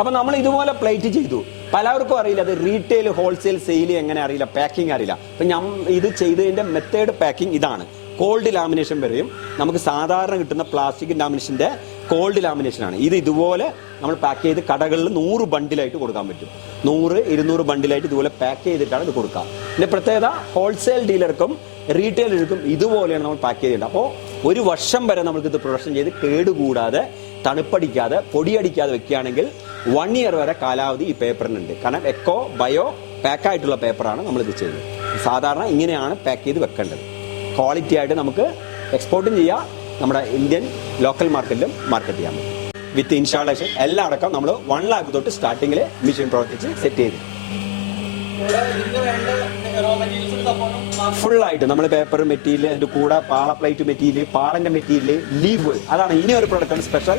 അപ്പൊ നമ്മൾ ഇതുപോലെ പ്ലേറ്റ് ചെയ്തു. പലർക്കും അറിയില്ല അത് റീറ്റെയിൽ ഹോൾസെയിൽ സെയിൽ എങ്ങനെ അറിയില്ല, പാക്കിംഗ് അറിയില്ല. അപ്പൊ ഇത് ചെയ്തതിന്റെ മെത്തേഡ് പാക്കിംഗ് ഇതാണ്. കോൾഡ് ലാമിനേഷൻ വരെയും നമുക്ക് സാധാരണ കിട്ടുന്ന പ്ലാസ്റ്റിക് ലാമിനേഷന്റെ കോൾഡ് ലാമിനേഷൻ ആണ്. ഇത് ഇതുപോലെ നമ്മൾ പാക്ക് ചെയ്ത് കടകളിൽ 100 ബണ്ടിലായിട്ട് കൊടുക്കാൻ പറ്റും. 100-200 ബണ്ടിലായിട്ട് ഇതുപോലെ പാക്ക് ചെയ്തിട്ടാണ് ഇത് കൊടുക്കുക. ഇതിന്റെ പ്രത്യേകത ഹോൾസെയിൽ ഡീലർക്കും റീറ്റെയിലർക്കും ഇതുപോലെയാണ് നമ്മൾ പാക്ക് ചെയ്തിട്ടുണ്ട്. അപ്പോൾ 1 വർഷം വരെ നമുക്ക് ഇത് പ്രൊഡക്ഷൻ ചെയ്ത് കേടുകൂടാതെ തണുപ്പടിക്കാതെ പൊടിയടിക്കാതെ വെക്കുകയാണെങ്കിൽ 1 ഇയർ വരെ കാലാവധി ഈ പേപ്പറിനുണ്ട്. കാരണം എക്കോ ബയോ പാക്കായിട്ടുള്ള പേപ്പറാണ് നമ്മളിത് ചെയ്യുന്നത്. സാധാരണ ഇങ്ങനെയാണ് പാക്ക് ചെയ്ത് വെക്കേണ്ടത്. ക്വാളിറ്റി ആയിട്ട് നമുക്ക് എക്സ്പോർട്ടും ചെയ്യാം, നമ്മുടെ ഇന്ത്യൻ ലോക്കൽ മാർക്കറ്റിലും മാർക്കറ്റ് ചെയ്യാൻ പറ്റും. വിത്ത് ഇൻസ്റ്റാളേഷൻ എല്ലാം അടക്കം നമ്മൾ 1 lakh തൊട്ട് സ്റ്റാർട്ടിങ്ങിൽ മെഷീൻ പ്രവർത്തിച്ച് സെറ്റ് ചെയ്ത് ഫുള്ളായിട്ട് നമ്മൾ പേപ്പർ മെറ്റീരിയൽ, അതിന്റെ കൂടെ പാള പ്ലേറ്റ് മെറ്റീരിയൽ, പാളന്റെ മെറ്റീരിയൽ, ലീഫ്, അതാണ് ഇനി ഒരു പ്രൊഡക്റ്റാണ് സ്പെഷ്യൽ.